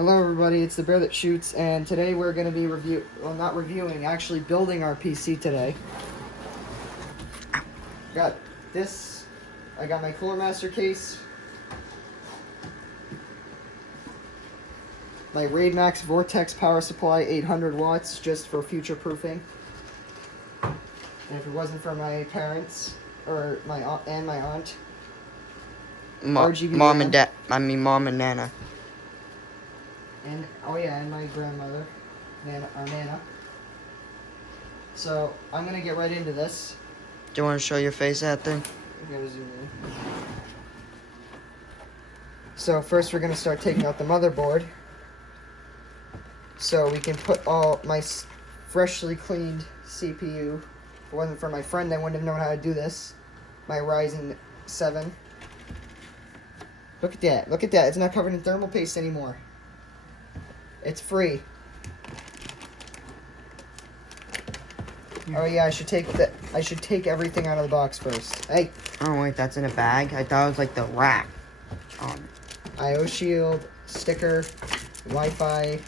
Hello everybody, it's Thebearthatshoots, and today we're going to be not reviewing, actually building our PC today. Got this, I got my Cooler Master case, my Raid Max Vortex power supply, 800 watts, just for future proofing. And if it wasn't for my parents, or my aunt and my aunt, RGB Mom RAM. and dad, Mom and Nana. And, oh yeah, and my grandmother, Nana. So, I'm going to get right into this. Do you want to show your face at thing? I'm going to zoom in. So, first we're going to start taking out the motherboard. So, we can put all my freshly cleaned CPU. If it wasn't for my friend, I wouldn't have known how to do this. My Ryzen 7. Look at that. Look at that. It's not covered in thermal paste anymore. It's free. Oh yeah, I should take everything out of the box first. Hey. Oh wait, that's in a bag? I thought it was like the rack. IO shield, sticker, Wi-Fi,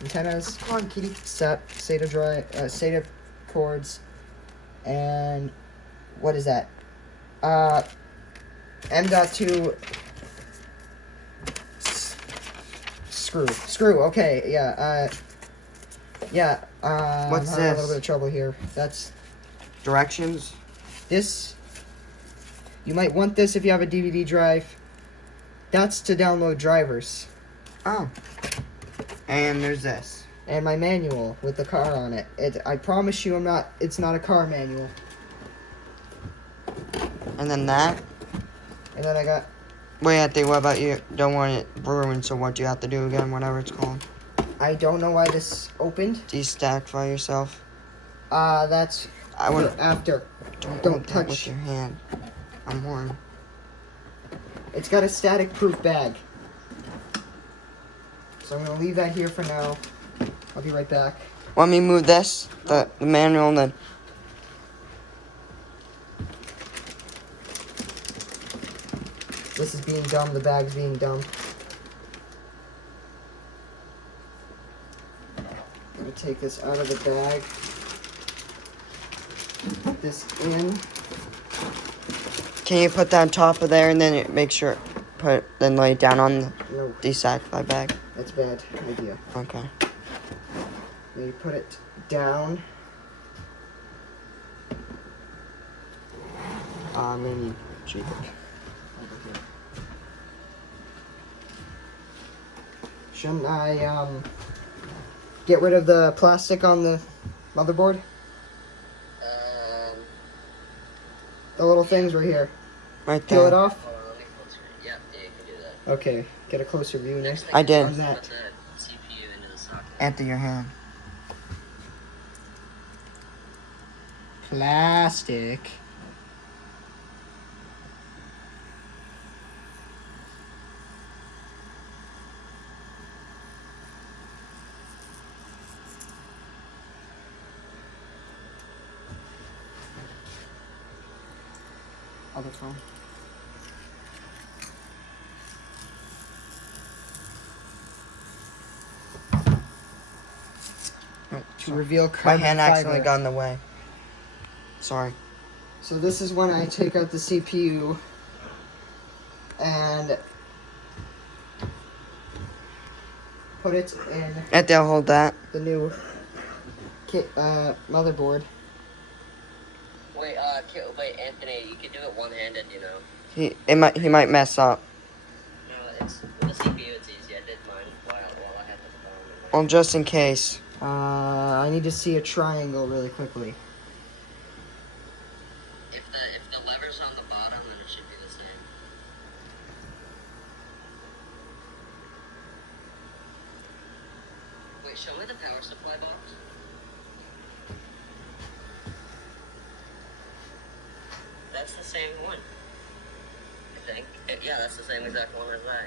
antennas. Come on, kitty. SATA cords, and what is that? M.2 screw. Okay, yeah. What's I'm having this? a little bit of trouble here. That's Directions? this. You might want this if you have a DVD drive. That's to download drivers. Oh. And there's this. And my manual with the car on it. I promise you it's not a car manual. And then that? And then I got... Wait, I think, what about you? Don't want it ruined, so what do you have to do again, whatever it's called? I don't know why this opened. Destack by yourself? That's after. Don't touch with your hand. I'm warm. It's got a static-proof bag. So I'm going to leave that here for now. I'll be right back. Want me to move this? The manual, then. This is being dumb. The bag's being dumb. I'm going to take this out of the bag. Put this in. Can you put that on top of there and then make sure, then lay it down on the No, desacrified bag? that's a bad idea. Okay. Then you put it down. I'm gonna need cheap. Shouldn't I get rid of the plastic on the motherboard? The little things right here. Right Peel it there. off? Yeah, you can do that. Okay, get a closer view next. I did. On that. Put the CPU into the socket. Empty your hand. Plastic. Other phone. To reveal My carbon hand fiber. accidentally got in the way. Sorry. So this is when I take out the CPU and put it in Right there, hold that. the new motherboard. Wait, Anthony, you can do it one-handed, you know. He might mess up. No, it's with the CPU. It's easy. I did mine while I had the phone. Well, just in case. I need to see a triangle really quickly. If the lever's on the bottom, then it should be the same. Wait, show me the power supply box. That's the same one. I think. Yeah, that's the same exact one as I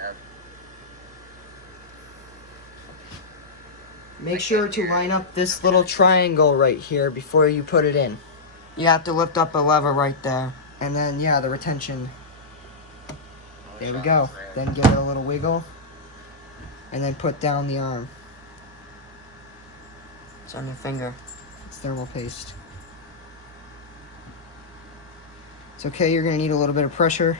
have. Make sure to line up this little triangle right here before you put it in. You have to lift up a lever right there. And then, yeah, the retention. There we go. Then give it a little wiggle. and then put down the arm. It's on your finger. It's thermal paste. It's okay, you're gonna need a little bit of pressure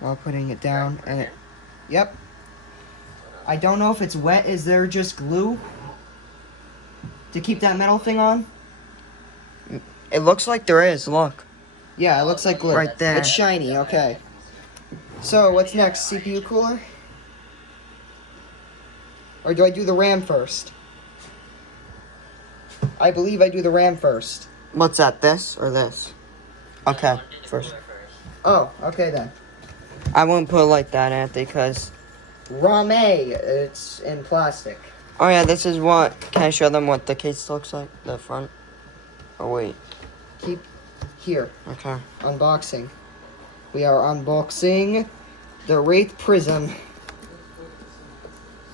while putting it down. And it, yep. I don't know if it's wet. Is there just glue to keep that metal thing on? It looks like there is, look. Yeah, it looks like glue. Right there. It's shiny, okay. So, what's next? CPU cooler? Or do I do the RAM first? I believe I do the RAM first. What's that, this or this? Okay, first. Oh, okay then. I wouldn't put it like that, Anthony, because... Rame, it's in plastic. Oh yeah, this is what... Can I show them what the case looks like? The front? Oh wait. Keep here. Okay. Unboxing. We are unboxing the Wraith Prism.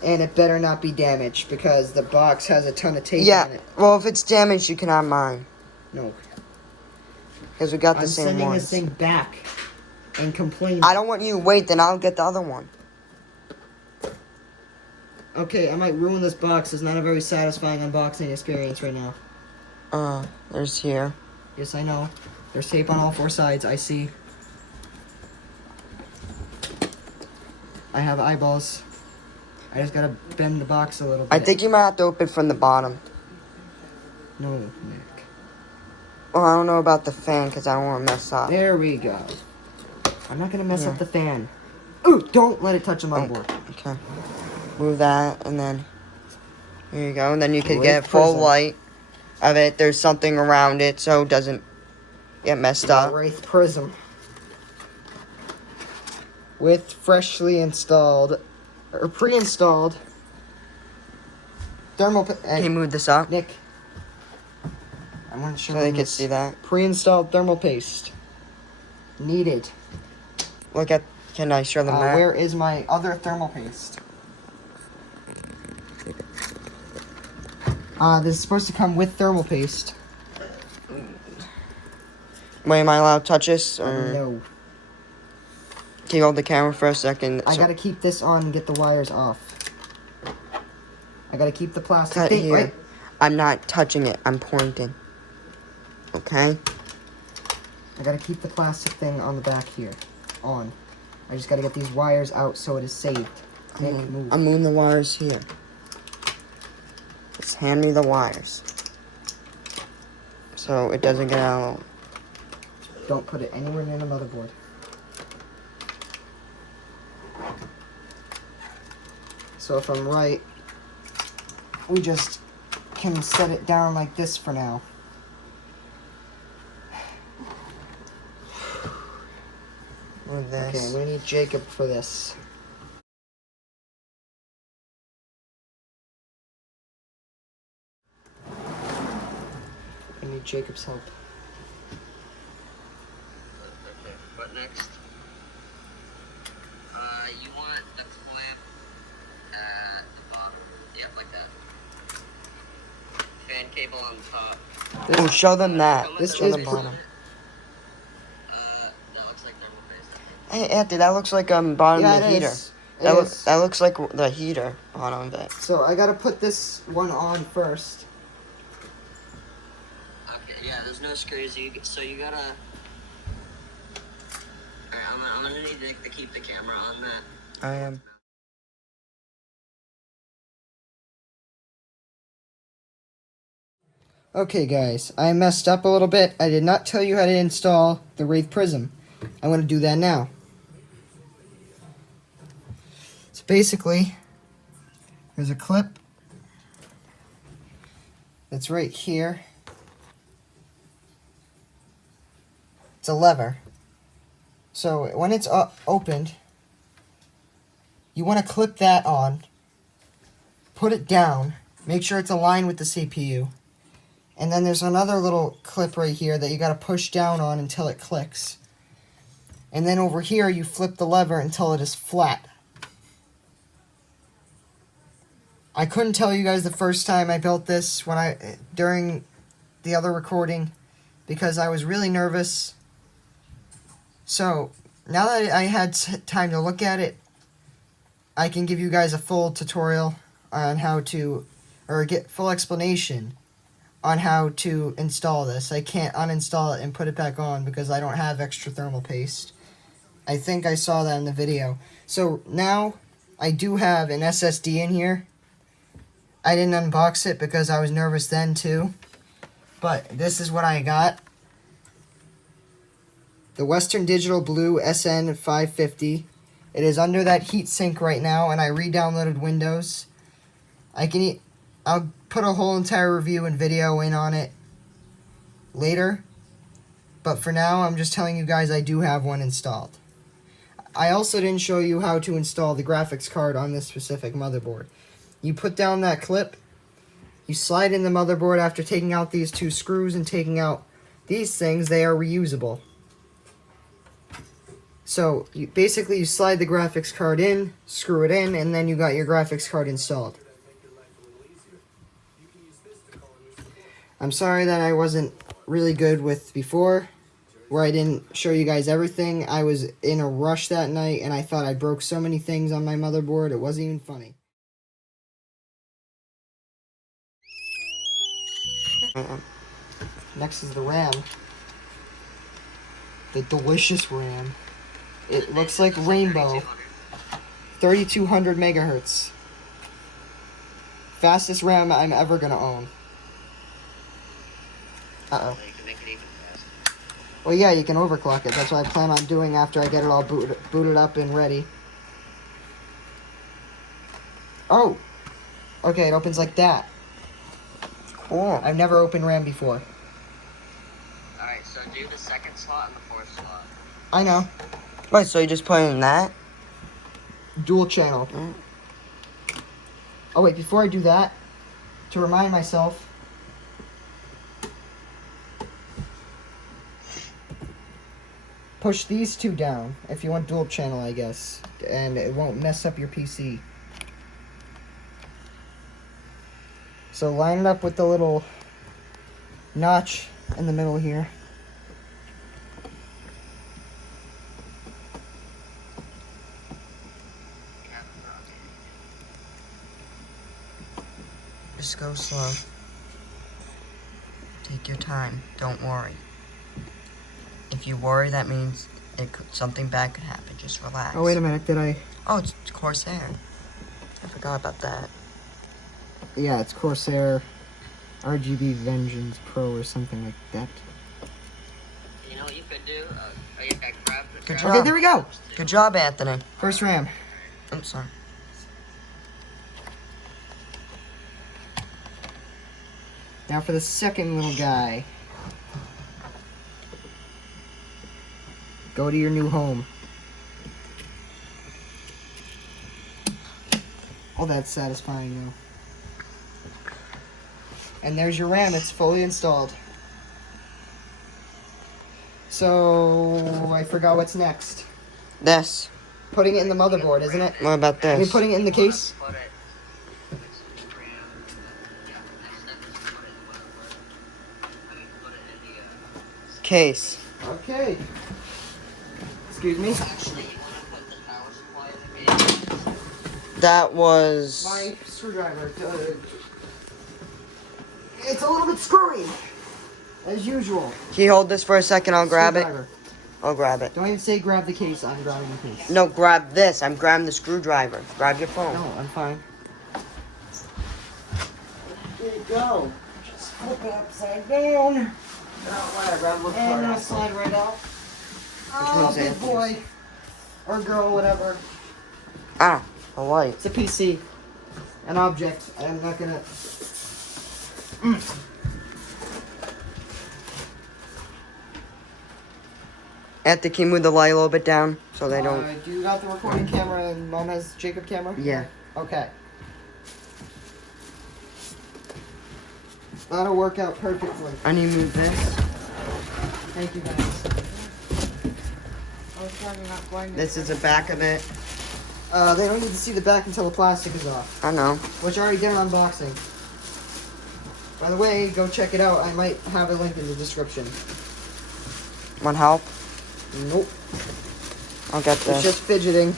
And it better not be damaged because the box has a ton of tape on it. Well, if it's damaged, you can have mine. No. Because we got the I'm same sending one. this thing back and complaining. I don't want you to wait, then I'll get the other one. Okay, I might ruin this box. It's not a very satisfying unboxing experience right now. There's here. Yes, I know. There's tape on all four sides. I see. I have eyeballs. I just gotta bend the box a little bit. I think you might have to open from the bottom. No, Nick. Well, I don't know about the fan because I don't want to mess up. There we go. I'm not gonna mess up the fan. Ooh, don't let it touch the motherboard. Okay. Move that, and then... Here you go. And then you can Wraith get full Prism. light of it. There's something around it so it doesn't get messed up. Wraith Prism. With freshly installed, or pre-installed, thermal... Can you move this up Nick. I want to show so they them can this. see that? Pre-installed thermal paste. Needed. Look at... Can I show them that? Where is my other thermal paste? This is supposed to come with thermal paste. Wait, am I allowed to touch this? Or... No. Can you hold the camera for a second? I gotta keep this on and get the wires off. I gotta keep the plastic Cut thing. here. Wait. I'm not touching it. I'm pointing. Okay? I gotta keep the plastic thing on the back here. On. I just gotta get these wires out so it is saved. Nick, move. I'm moving the wires here. Just hand me the wires. So it doesn't get out. Don't put it anywhere near the motherboard. So if I'm right, we just can set it down like this for now. Move this. Okay, I'm gonna need Jacob for this. I need Jacob's help. Okay, what next? You want the clamp at the bottom. Yep, like that. Fan cable on the top. Oh, show them that. This Show is them bottom. That looks like thermal paste. Hey, Anthony, that looks like bottom Yeah, of the it heater. is. It is. That looks like the heater bottom of it. So I gotta put this one on first. Okay, yeah, there's no screws. So you gotta. Alright, I'm gonna need to keep the camera on that. I am. Okay guys, I messed up a little bit. I did not tell you how to install the Wraith Prism. I'm going to do that now. So basically, there's a clip that's right here. It's a lever. So when it's opened, you want to clip that on, put it down, make sure it's aligned with the CPU. And then there's another little clip right here that you got to push down on until it clicks. And then over here, you flip the lever until it is flat. I couldn't tell you guys the first time I built this during the other recording because I was really nervous. So now that I had time to look at it, I can give you guys a full tutorial on how to, or get full explanation on how to install this. I can't uninstall it and put it back on because I don't have extra thermal paste. I think I saw that in the video. So now I do have an SSD in here. I didn't unbox it because I was nervous then too. But this is what I got. The Western Digital Blue SN550. It is under that heatsink right now, and I re-downloaded Windows. I'll put a whole entire review and video in on it later. But for now, I'm just telling you guys I do have one installed. I also didn't show you how to install the graphics card on this specific motherboard. You put down that clip, you slide in the motherboard after taking out these two screws and taking out these things. They are reusable. So basically you slide the graphics card in, screw it in, and then you got your graphics card installed. I'm sorry that I wasn't really good with before, where I didn't show you guys everything. I was in a rush that night, and I thought I broke so many things on my motherboard, it wasn't even funny. Next is the RAM. The delicious RAM. It looks like rainbow. 3200 megahertz. Fastest RAM I'm ever gonna own. Uh-oh. Well, yeah, you can overclock it. That's what I plan on doing after I get it all booted up and ready. Oh! Okay, it opens like that. Cool. I've never opened RAM before. Alright, so do the second slot and the fourth slot. I know. Wait, so you just put in that? Dual channel. Mm. Oh, wait, before I do that, to remind myself, push these two down if you want dual channel, I guess, and it won't mess up your PC. So line it up with the little notch in the middle here. Just go slow. Take your time. Don't worry. If you worry, that means something bad could happen. Just relax. Oh, wait a minute, did I? Oh, it's Corsair. I forgot about that. Yeah, it's Corsair RGB Vengeance Pro or something like that. You know what you could do? Grab Good grab- job. Okay, there we go. Good job, Anthony. First RAM. I'm sorry. Now for the second little guy. Go to your new home. Oh, that's satisfying though. And there's your RAM, it's fully installed. So, I forgot what's next. This. Putting it in the motherboard, isn't it? What about I mean, this? putting it in the case. Put it. Case. Okay. Excuse me. Actually, you want to put the power supply in the case? That was... My screwdriver. It's a little bit screwy. As usual. Can you hold this for a second? I'll grab it. Screwdriver. I'll grab it. Don't even say grab the case. I'm grabbing the case. No, grab this. I'm grabbing the screwdriver. Grab your phone. No, I'm fine. There you go. Just flip it upside down. And it'll slide right out. Oh, one's big Anthony's? boy. Or girl, whatever. Ah, a light. It's a PC. An object. I'm not gonna... Anthony, can you move the light a little bit down so they don't... Do you got the recording camera and Mom has Jacob camera? Yeah. Okay. That'll work out perfectly. I need to move this. Thank you guys. This is the back of it. They don't need to see the back until the plastic is off. I know. Which I already did an unboxing. By the way, go check it out. I might have a link in the description. Want help? Nope. I'll get It's this. just fidgeting.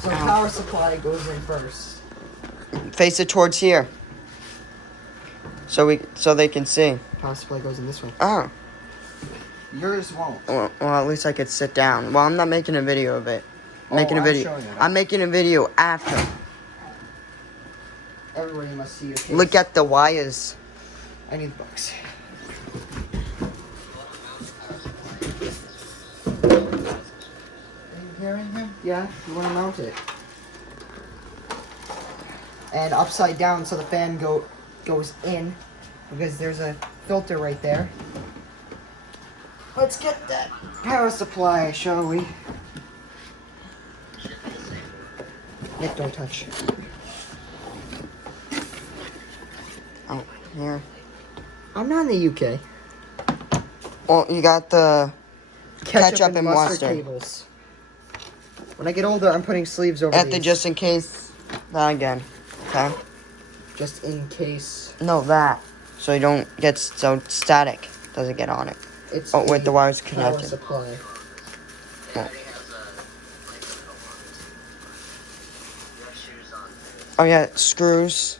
So power supply goes in first. Face it towards here. So they can see. Power supply goes in this way. Oh. Yours won't. Well, at least I could sit down. Well, I'm not making a video of it. Oh, Making a I'm video. showing it. I'm making a video after. Everybody must see your case. Look at the wires. I need the box. Are you hearing him? Yeah, you want to mount it. And upside down so the fan goes in, because there's a filter right there. Let's get that power supply, shall we? Nick, don't touch. Oh, here. I'm not in the UK. Well, you got the ketchup and mustard. Cables. When I get older, I'm putting sleeves over At the these. just in case. That again. Okay. Just in case. No, that. So you don't get so static. Doesn't get on it. It's Oh, wait, the wire's power connected. supply. It already has a microphone on it. You have shoes on. Oh yeah, screws.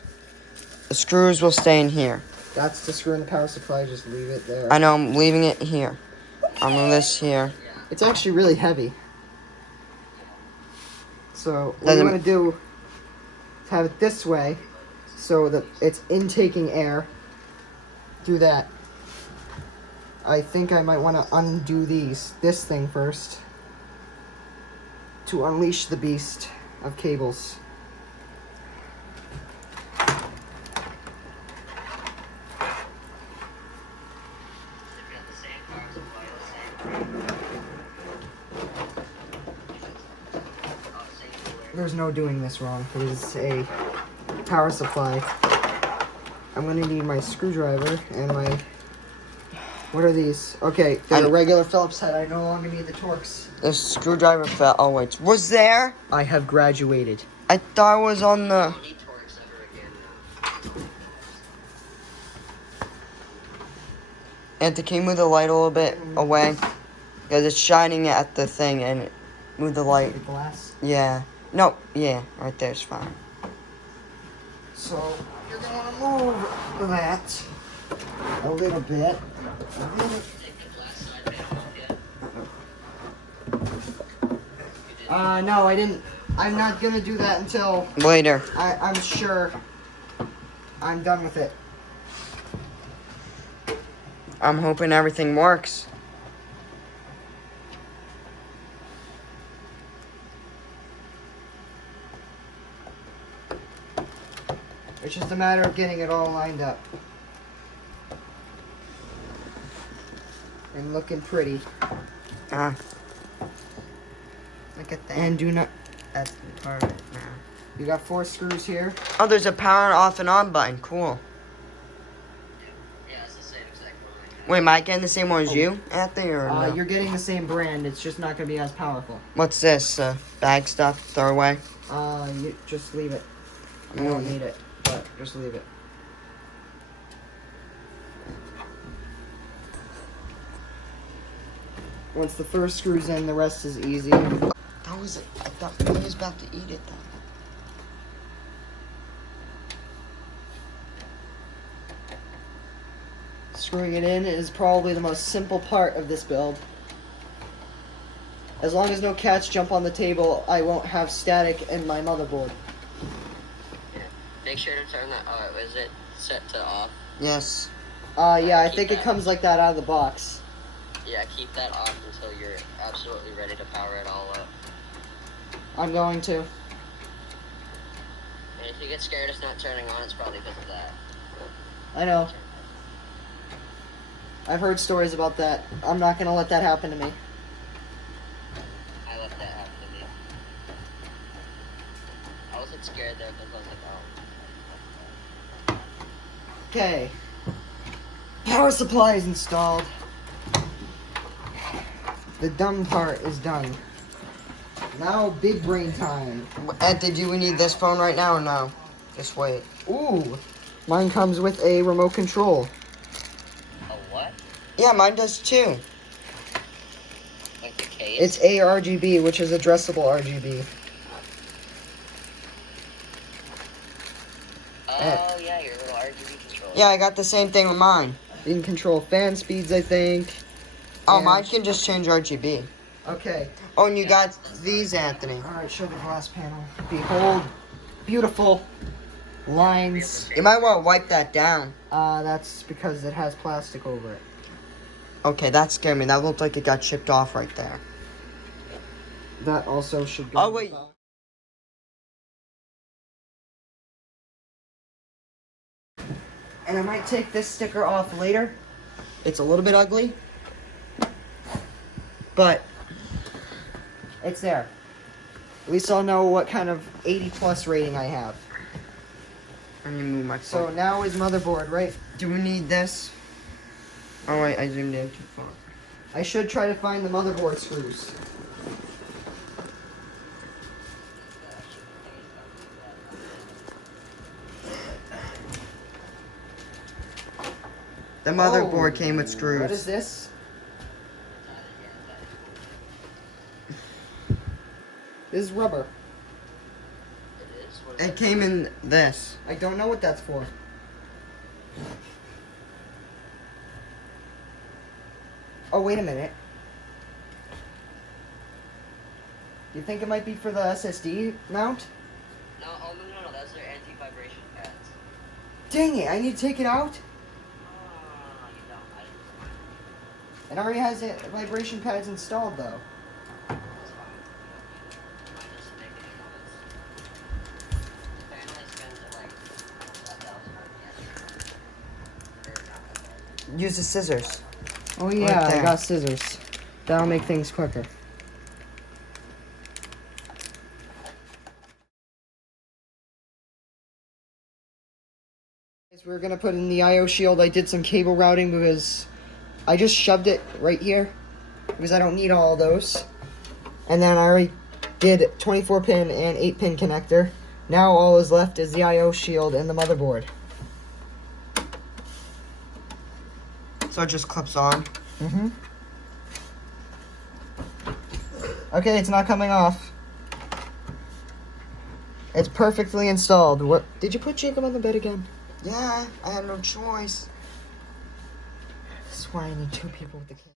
The screws will stay in here. That's the screw in the power supply. Just leave it there. I know, I'm leaving it here. I'm moving this here. It's actually really heavy. So what Doesn't- you want to do is have it this way, so that it's intaking air. Do that. I think I might want to undo this thing first, to unleash the beast of cables. They've got the same power supply, same cooler. There's no doing this wrong. It is a power supply. I'm gonna need my screwdriver and my... What are these? Okay, they're a regular Phillips head. I no longer need the Torx. The screwdriver fell. Oh wait, was there? I have graduated. I thought it was on the. Don't need Torx ever again now. Anthony, can you move the light a little bit away? Because it's shining at the thing and move the light. The glass. Yeah. No, yeah, right there's fine. So you're gonna want to move that a little bit. Take the glass side panel off yet? No, I didn't. I'm not gonna do that until Later. I'm sure I'm done with it. I'm hoping everything works. It's just a matter of getting it all lined up and looking pretty. Ah. Look at that. And do not. That's part of it now. You got 4 screws here. Oh, there's a power off and on button. Cool. Yeah, it's the same exact one. Wait, am I getting the same one as you, Anthony, or no? You're getting the same brand. It's just not gonna be as powerful. What's this? Bag stuff? Throw away? You just leave it. You don't need it, but just leave it. Once the first screw's in, the rest is easy. That was it. I thought he was about to eat it though. Screwing it in is probably the most simple part of this build. As long as no cats jump on the table, I won't have static in my motherboard. Yeah. Make sure to turn that. Is it set to off? Yes. Yeah, I think it comes like that out of the box. Yeah, keep that off until you're absolutely ready to power it all up. I'm going to. And if you get scared it's not turning on, it's probably because of that. I know. I've heard stories about that. I'm not gonna let that happen to me. I let that happen to me. I wasn't scared there because I was like, oh. Okay. Power supply is installed. The dumb part is done. Now big brain time. Anthony, do we need this phone right now or no? Just wait. Ooh. Mine comes with a remote control. A what? Yeah, mine does too. Like the case? It's ARGB, which is addressable RGB. Yeah, I got the same thing with mine. You can control fan speeds, I think. Oh, And- mine can just change RGB. Okay. Oh, and you got these, Anthony. Alright, show the glass panel. Behold, beautiful lines. You might want to wipe that down. That's because it has plastic over it. Okay, that scared me. That looked like it got chipped off right there. That also should go. Oh, wait. And I might take this sticker off later. It's a little bit ugly, but it's there. At least I'll know what kind of 80+ rating I have. Let me move my So phone. now is motherboard, right? Do we need this? Oh, wait, I zoomed in too far. I should try to find the motherboard screws. The motherboard came with screws. What is this? This is rubber. It is? What is It came in this. I don't know what that's for. Oh, wait a minute. You think it might be for the SSD mount? No, oh, no, that's their anti-vibration pads. Dang it, I need to take it out? You don't. I didn't. It already has vibration pads installed, though. That's fine. Mine doesn't make any noise. Apparently it spins at like almost 1,000 RPM. Or not 1,000. Use the scissors. Oh yeah, there. I got scissors. That'll make things quicker. We're gonna put in the IO shield. I did some cable routing because I just shoved it right here because I don't need all of those. And then I already did 24-pin and 8-pin connector. Now all is left is the IO shield and the motherboard. So it just clips on. Mm-hmm. Okay, it's not coming off. It's perfectly installed. What? Did you put Jacob on the bed again? Yeah, I had no choice. This is why I need 2 people with the kid.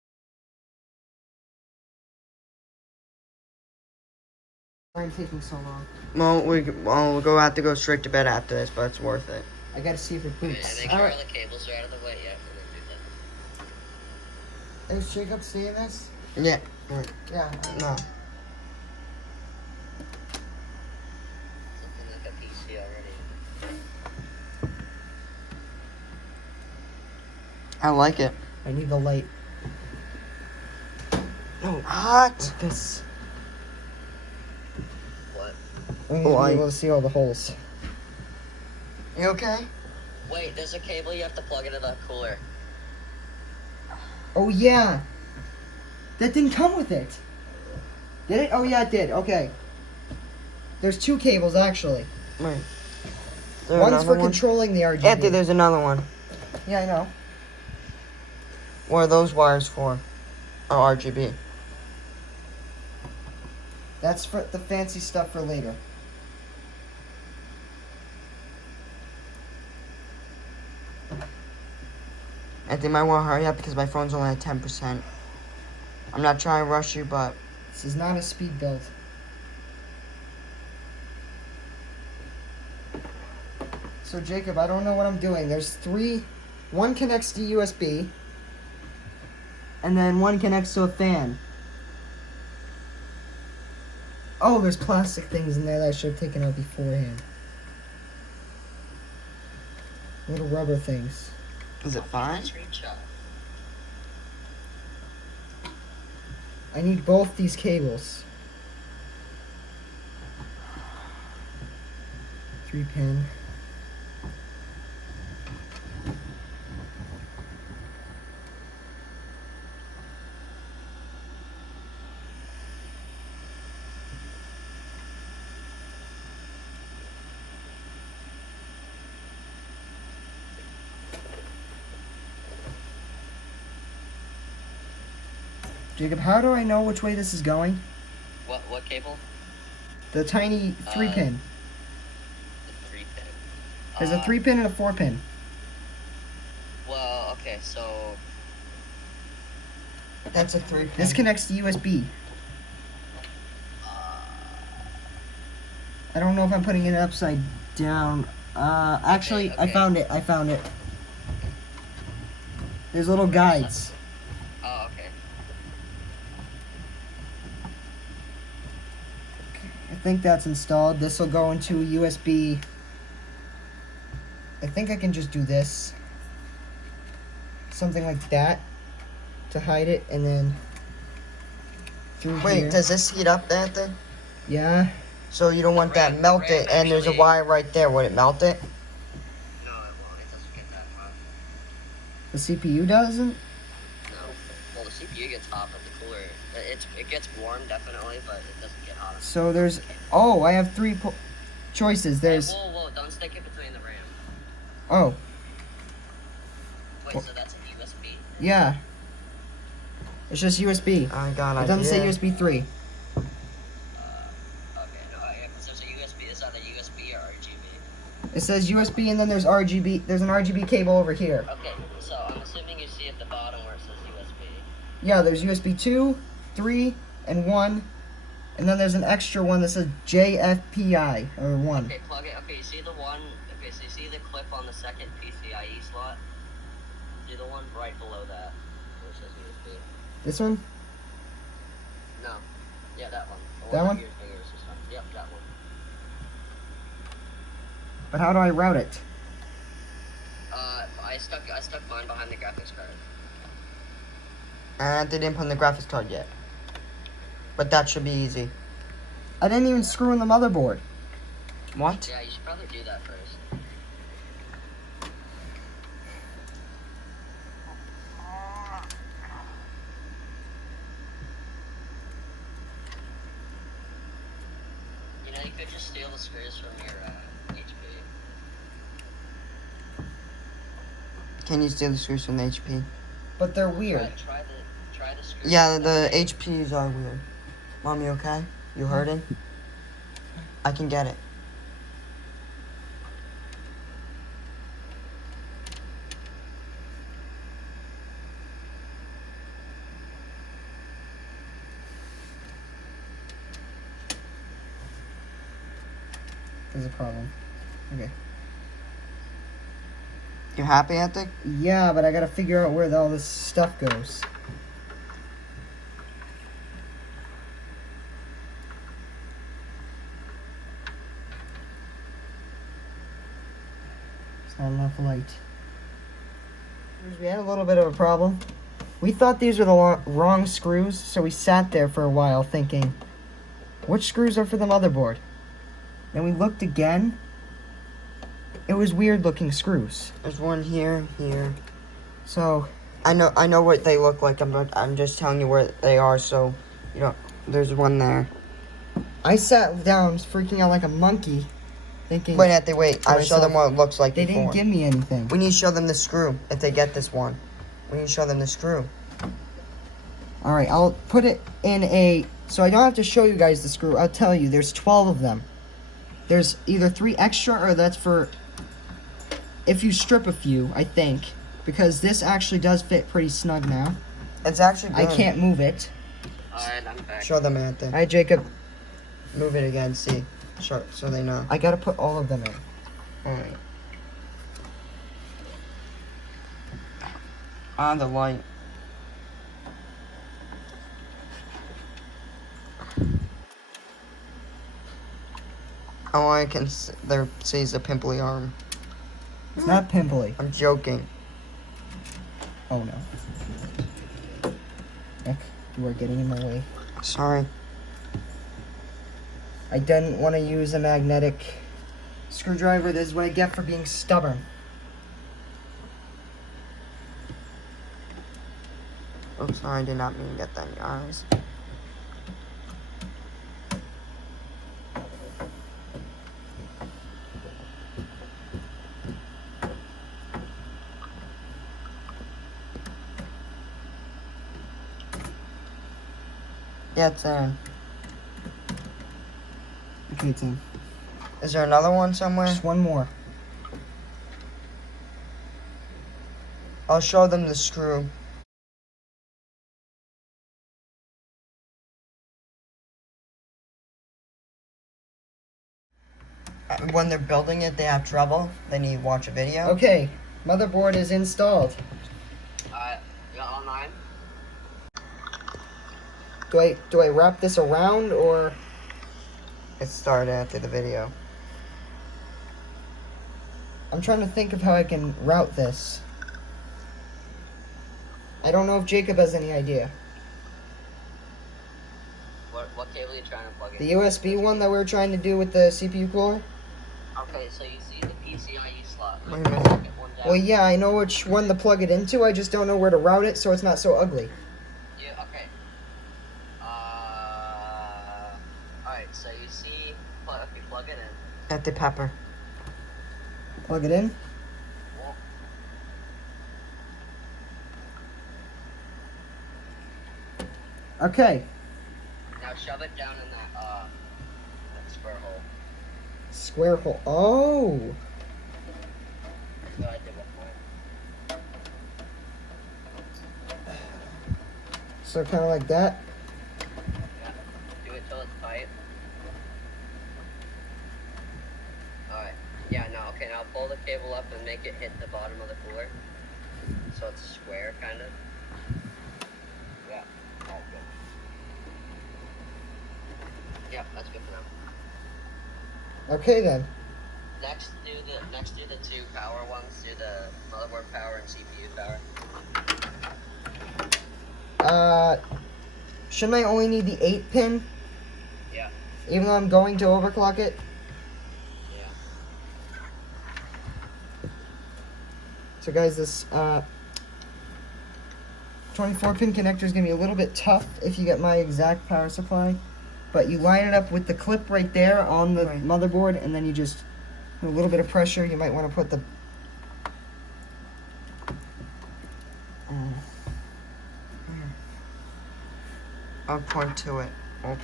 Why are you taking so long? Well, we'll have to go straight to bed after this, but it's worth it. I gotta see if it Yeah, boots. make sure all the cables are out of the way. Yeah, before they do that. Is Jacob seeing this? Yeah. Yeah. No. Something like a PC already. I like it. I need the light. No, hot. Like this. What? I need to be able to see all the holes. You okay? Wait, there's a cable you have to plug into the cooler. Oh yeah. That didn't come with it. Did it? Oh yeah, it did. Okay. There's 2 cables actually. Wait. Is there One's another for one? controlling the RGB. Anthony, there's another one. Yeah, I know. What are those wires for? Oh, RGB. That's for the fancy stuff for later. Anthony, might want to hurry up because my phone's only at 10%. I'm not trying to rush you, but This is not a speed build. So Jacob, I don't know what I'm doing. There's 3. One connects to USB. And then one connects to a fan. Oh, there's plastic things in there that I should have taken out beforehand. Little rubber things. is it fine? Screenshot. I need both these cables. 3-pin. Jacob, how do I know which way this is going? What cable? The tiny 3-pin. The 3-pin. There's a 3-pin and a 4-pin. Okay, so That's a 3 pin. This connects to USB. I don't know if I'm putting it upside down. Actually, Okay. I found it. I found it. There's little guides. Oh, okay. I think that's installed. This will go into a USB. I think I can just do this. Something like that to hide it, and then through Wait, here. does this heat up that thing? Yeah. So you don't want that RAM melted, and there's a actually- wire right there. Would it melt it? No, it won't. It doesn't get that hot. The CPU doesn't? No. Well, the CPU gets hot, but the cooler, it gets warm definitely, but it doesn't get hot. So there's. Oh, I have three choices. There's. Whoa, don't stick it between the RAM. Oh, Wait, so that's a USB? yeah. It's just USB. I got It it. doesn't say USB 3. Okay, no, because there's a USB. Is that a USB or RGB? It says USB, and then there's RGB. There's an RGB cable over here. Okay, so I'm assuming you see at the bottom where it says USB. Yeah, there's USB 2, 3, and 1. And then there's an extra one that says JFPI, or 1. Okay, plug it. Okay, you see the one. Okay, so you see the clip on the second PCIe slot? See the one right below that where it says USB? This one? No. Yeah, that one. The That one? Your fingers or something. Yep, that one. But how do I route it? I stuck mine behind the graphics card. And they didn't put in the graphics card yet. But that should be easy. I didn't even screw in the motherboard. What? Yeah, you should probably do that first. You know, you could just steal the screws from your HP. Can you steal the screws from the HP? But they're weird. Try the screws. Yeah, the HPs are weird. Mom, you okay? You hurting? I can get it. There's a problem. Okay. You happy, Anthony? Yeah, but I gotta figure out where all this stuff goes. It's not enough light. We had a little bit of a problem. We thought these were the wrong screws, so we sat there for a while thinking, which screws are for the motherboard? Then we looked again. It was weird looking screws. There's one here, here. So I know what they look like. I'm just telling you where they are. So, you know, there's one there. I sat down freaking out like a monkey thinking Wait, Anthony, wait. I'll show them what it looks like they before. didn't give me anything. We need to show them the screw if they get this one. We need to show them the screw. Alright, I'll put it in a... So I don't have to show you guys the screw. I'll tell you, there's 12 of them. There's either 3 extra or that's for... If you strip a few, I think. Because this actually does fit pretty snug now. It's actually good. I can't move it. Alright, I'm back. Show them, Anthony. Hi, Jacob. Move it again, see. Sure, so they know. I gotta put all of them in. Alright. On the light. Oh, I can there sees a pimply arm. It's not pimply. I'm joking. Oh, no. Nick, you are getting in my way. Sorry. I didn't want to use a magnetic screwdriver. This is what I get for being stubborn. Oops, sorry, I did not mean to get that in your eyes. Yeah, it's in. Okay, it's in. Is there another one somewhere? Just one more. I'll show them the screw. When they're building it, they have trouble. They need to watch a video. Okay, motherboard is installed. You got all 9? Do I wrap this around or? It started after the video. I'm trying to think of how I can route this. I don't know if Jacob has any idea. What cable are you trying to plug in? The USB one that we were trying to do with the CPU cooler? Okay, so you see the PCIe slot. Wait a minute. Get one down. Well, yeah, I know which one to plug it into. I just don't know where to route it so it's not so ugly. Yeah, okay. Alright, so you see, if you plug it in. At the pepper. Plug it in. Well, Okay. now shove it down in that square hole. Square hole. Oh. So I did before. So kind of like that. Yeah. Do it till it's tight. Alright. Yeah, no, okay, now pull the cable up and make it hit the bottom of the cooler. So it's square, kind of. Yeah, that's good. Yep, that's good for now. Okay then. Next, do the 2 power ones. Do the motherboard power and CPU power. Shouldn't I only need the 8 pin? Yeah. Even though I'm going to overclock it? Yeah. So guys, this 24 pin connector is going to be a little bit tough if you get my exact power supply. But you line it up with the clip right there on the motherboard, and then you just, with a little bit of pressure, you might want to put the... I'll point to it. Or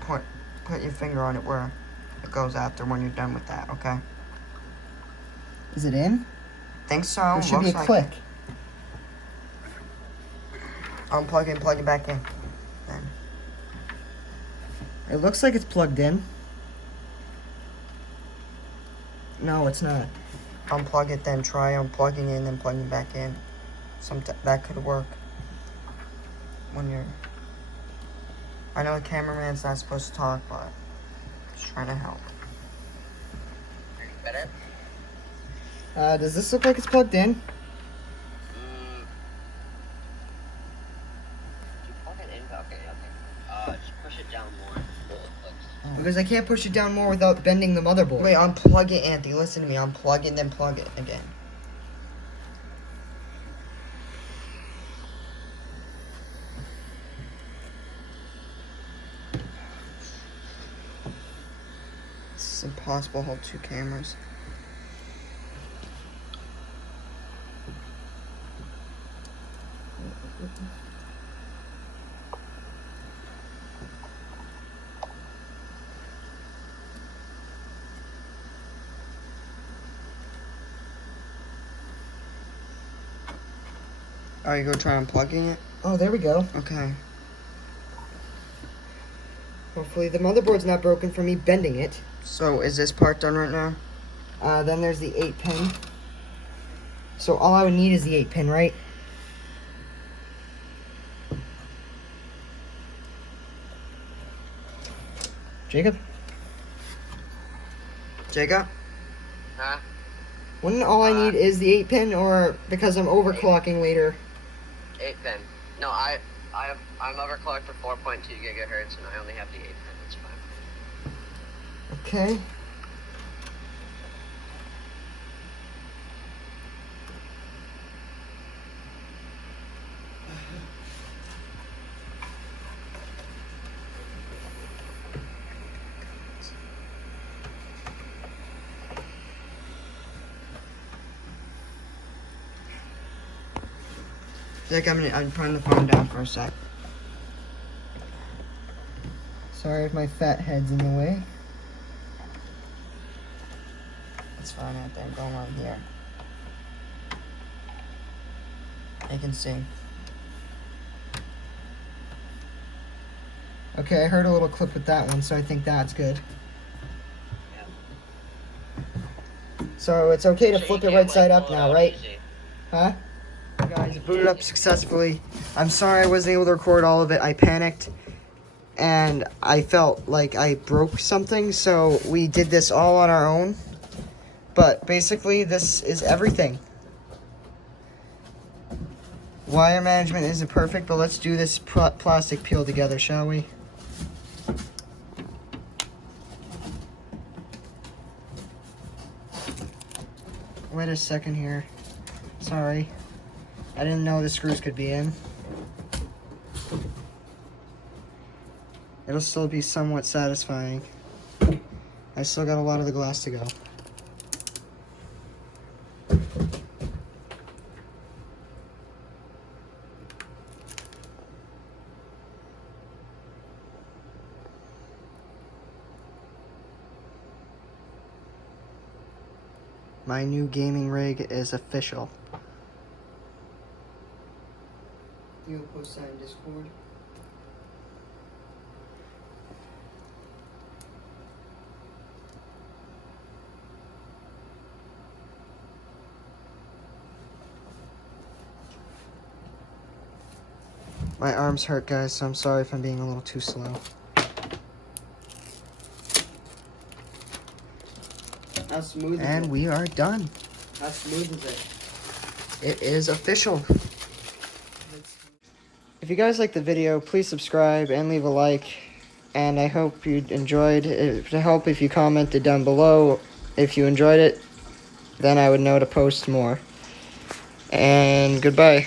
put your finger on it where it goes after when you're done with that, okay? Is it in? Think so. There should be a Looks like click. Unplug it and plug it back in. Then. It looks like it's plugged in. No, it's not. Unplug it, then try unplugging it and then plugging it back in. That could work. When you're... I know the cameraman's not supposed to talk, but just trying to help. Any better? Does this look like it's plugged in? Did you plug it in? Okay. Just push it down more. Because I can't push it down more without bending the motherboard. Wait, unplug it, Anthony. Listen to me. Unplug it, then plug it again. It's impossible to hold 2 cameras. Are you gonna try unplugging it? Oh, there we go. Okay. Hopefully the motherboard's not broken from me bending it. So is this part done right now? Then there's the 8 pin. So all I would need is the 8 pin, right? Jacob? Jacob? Huh? Wouldn't all I need is the 8 pin, or because I'm overclocking later? 8 pin. No, I'm overclocked for 4.2 gigahertz, and I only have the 8 pin. It's fine. Okay. Jacob, I'm putting the phone down for a sec. Sorry if my fat head's in the way. It's fine, Anthony. I'm going on here. You can see. Okay, I heard a little clip with that one, so I think that's good. So it's okay to flip it right side up now, right? Huh? Guys, it booted up successfully. I'm sorry I wasn't able to record all of it. I panicked and I felt like I broke something, so we did this all on our own. But basically, this is everything. Wire management isn't perfect, but let's do this plastic peel together, shall we? Wait a second here. Sorry. I didn't know the screws could be in. It'll still be somewhat satisfying. I still got a lot of the glass to go. My new gaming rig is official. You'll post that in Discord. My arms hurt, guys, so I'm sorry if I'm being a little too slow. How smooth is And it? we are done. How smooth is it? It is official. If you guys like the video, please subscribe and leave a like. And I hope you enjoyed. It would help if you commented down below. If you enjoyed it, then I would know to post more. And goodbye.